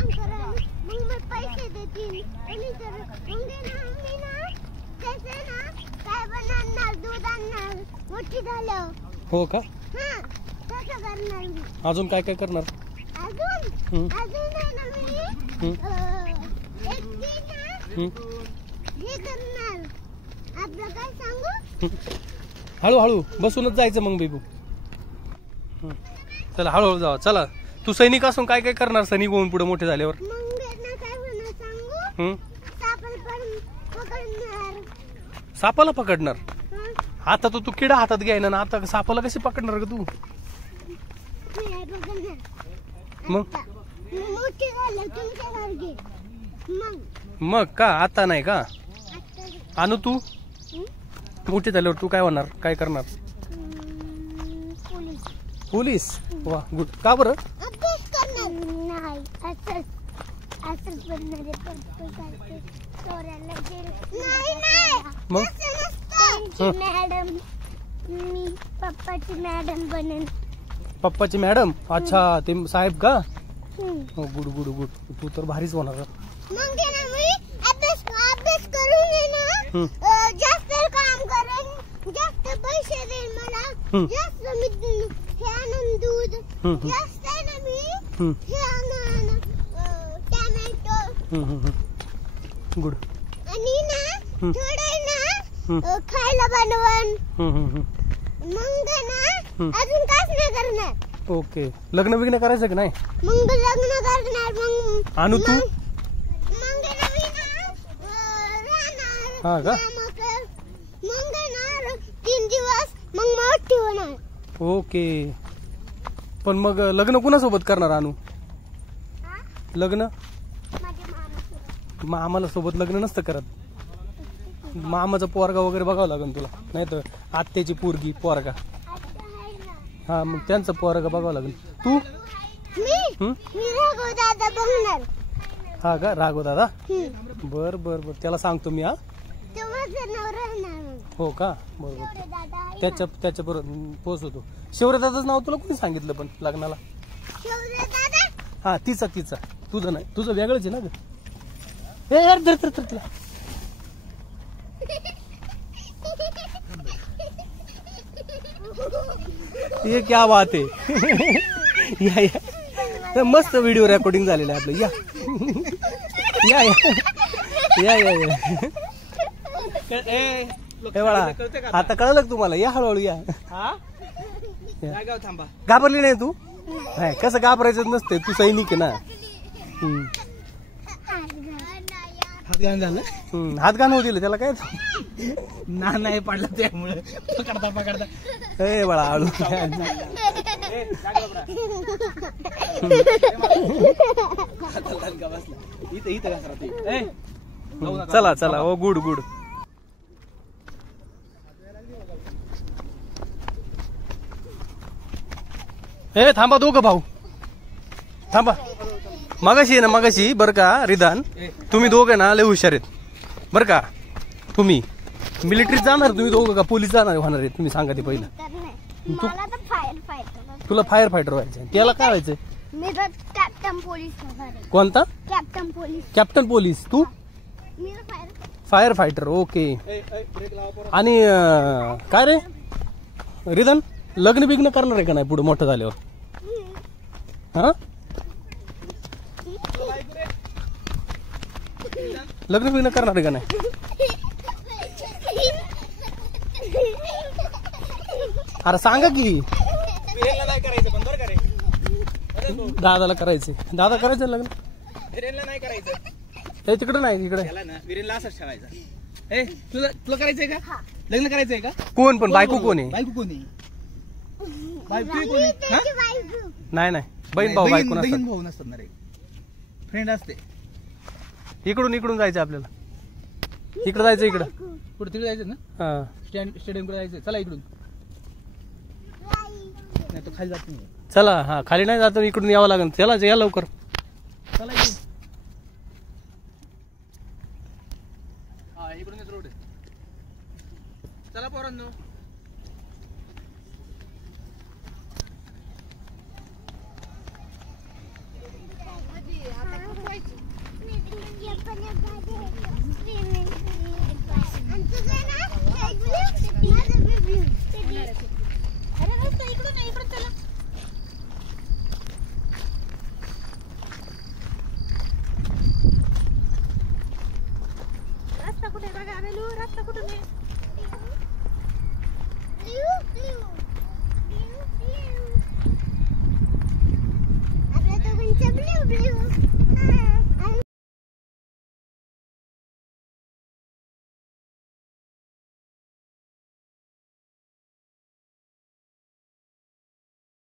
काम करा मग मी पैसे देतील आणि तर मग मी ना त्याचे ना काय बनवणार दूध आणणार मोठी झालं हो का हां तसं करणार मी अजून काय काय करणार अजून आहे ना मी एक दिन हे करणार आपलं काय सांगू हळूहळू बसूनच जायचं मग बेबू चला हळूहळू जावा चला तू सैनिक असून काय काय करणार सैनिक होऊन पुढे मोठे झाल्यावर मग ना काय म्हणणार सांगू सापाला पकडणार हं? आता तर तू किडा हातात घ्यायना ना आता सापाला कशी पकडणार ग तू नाही बघणार. मग आता. मोठी झालं तुमच्यासारखी मग का आता नाही का आता आणू तू हं? मोठी झाल्यावर तू काय होणार काय करणार पोलीस पोलीस वा गुड का बरं अभ्यास करणार नाही असंच बनणार आहे पण चोराला नाही नाही मग त्यांची मॅडम मी पप्पाची मॅडम बनेन पप्पाची मॅडम अच्छा ते साहेब का हं. हो गुड गुड गुड तू तर भारीच होणार मग आहे ना मी अभ्यास करून आहे ना जास्त काम करेन जास्त पैसे देईन मला जास्त मी हे आणून दूध जास्त आहे ना मी हे आणून टोमॅटो गुड आणि ना थोडे ना खायला बनवून मग आहे ना अजून काच नाही करणार ओके लग्न बिग्न करायचं की नाही मग लग्न करणार मग आणू तू मग आहे ना मी ना राहणार हा का मग आहे ना 3 दिवस मग मोठी होणार ओके पण मग लग्न कुणासोबत करणार आणू लग्न माझ्या मामासोबत मामाला सोबत लग्न नसतं करत मामाचा पोरगा वगैरे बघावं लागेल तुला नाही तर आत्याची पोरगी पोरगा आता आहे ना हा मग त्यांचं पोरगा बघावं लागेल तू मी राघव दादा बघणार हा का राघव दादा हं. बर बर बर त्याला सांगतो मी हा तो माझा नवरा होणार मग. हो का बरोबर नवरा दादा आहे त्याच्या बरोबर पोहोचवतो शिवरादाचं नाव तुला कोणी सांगितलं पण लग्नाला ना. शौर्य दादा हा तिचा तुझं नाही तुझं वेगळंच आहे ना ग ए यार धर धर धर तिला ये क्या बात आहे या या मस्त व्हिडिओ रेकॉर्डिंग झालेलं आहे आपलं या या या या हे बाळा आता कळलं का तुम्हाला या हळूहळू या घाबरली नाही तू नाही कसं घाबरायचं नसते तू सैनिक आहे ना हात घाण होऊ दिलं त्याला काय नाही पडला त्यामुळे पकडता ए बाळा हळू चला चला ओ गुड गुड ए थांबा दोघं भाऊ थांबा मगाशी आहे ना मगाशी बरं का रिदान तुम्ही दोघं ना लय हुशार आहेत बरं का तुम्ही मिलिटरीत जाणार तुम्ही दोघं का पोलीस जाणार होणार आहे तुम्ही सांगा ते पहिलं तर नाही मला तर फायर फायटर तुला फायर फायटर व्हायचं त्याला काय व्हायचंय मी तर कॅप्टन पोलीस होणार आहे कोणता कॅप्टन पोलीस कॅप्टन पोलीस तू मी तर फायर फायर फायटर ओके आणि काय रे रिदान लग्न बिग्न करणार आहे का नाही पुढे मोठं झाल्यावर हा लग्न बिग्न करणार आहे का नाही अरे सांगा की नाही करायचं पण बरं का रे दादाला करायचे दादा करायचं लग्न विरेनला नाही करायचं हे तिकडे नाही तिकडे त्याला ना विरेनला असंच ठेवायचं ए तुला करायचंय का लग्न करायचंय का कोण पण बायको कोण आहे बायको कोण आहे बायको कोण आहे त्याची बायको नाही नाही बहीण भाऊ बायको बहीण नसतात भाऊ नसतात ना रे फ्रेंड असते इकडून जायचं आपल्याला इकडे जायचं इकडं कुठे तिकडे जायचं ना हा स्टेडियम कडे जायचं चला इकडून नाही तो खाली जात नाही चला हा खाली नाही जात इकडून यावं लागेल चला या लवकर चला इकडून हा इकडूनच रोड आहे चला पोरांनो तुझं ना हे blue, माझं बी blue. अरे रस्ता इकडून आहे, इकडून चला. रस्ता कुठे आहे बघा, आमेलू रस्ता कुठून आहे?